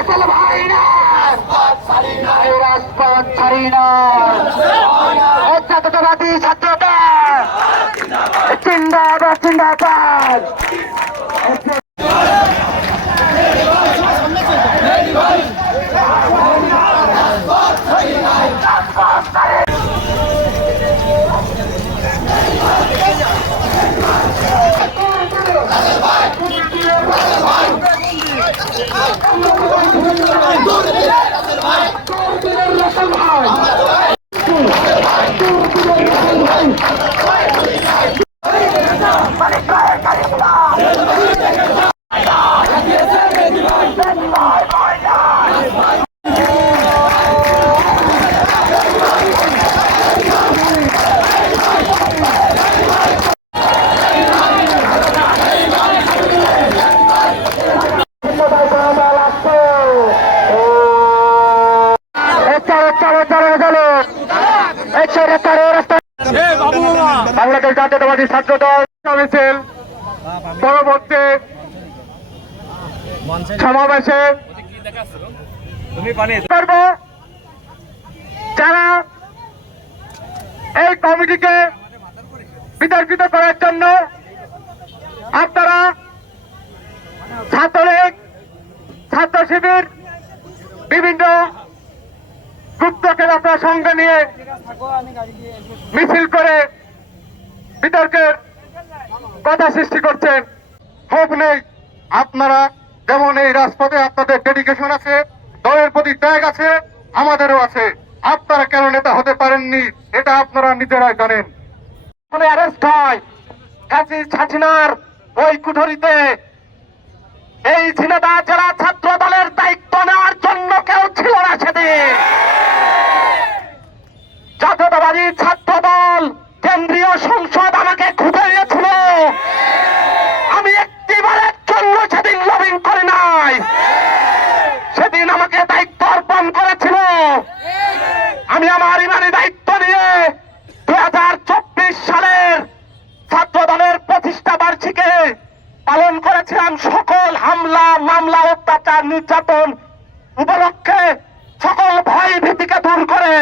রাসেল ভাই না, এই রাজপথ ছাড়ি না। জাতীয়তাবাদী ছাত্রদল জিন্দাবাদ জিন্দাবাদ। বাংলাদেশ জাতীয়তাবাদী ছাত্রদল মিছিল পরবর্তী সমাবেশে করব। যারা এই কমিটিকে বিতর্কিত করার জন্য আপনারা ছাত্রলীগ, ছাত্র শিবির, বিভিন্ন গুপ্তকে আপনারা সঙ্গে নিয়ে মিছিল করে বিতর্কের কথা সৃষ্টি করছেন। হোক নেই, আপনারা যেমন এই রাজপথে আপনাদের ডেডিকেশন আছে, দলের প্রতি ত্যাগ আছে, আমাদেরও আছে। আপনারা কেন নেতা হতে পারেননি এটা আপনারা নিজেরাই জানেন। অ্যারেস্ট হয় হাসিনার ওই কুঠরিতে, এই ঝিনাইদহ জেলা ছাত্র দলের দায়িত্ব নেওয়ার জন্য কেউ ছিল না সেদিন। জাতীয়তাবাদী ছাত্র দল কেন্দ্রীয় সংসদ আমাকে খুঁজে নিয়েছিল, আমি একটিবারের জন্য সেদিন লবিং করি নাই। সেদিন আমাকে দায়িত্ব অর্পণ করেছিল, আমি আমার ইমানি দায়িত্ব নিয়ে 2024 সালের ছাত্র দলের প্রতিষ্ঠা বার্ষিকী পালন করেছিলাম। সকল হামলা, মামলা, অত্যাচার, নির্যাতন উপলক্ষে সকল ভয় ভীতিকে দূর করে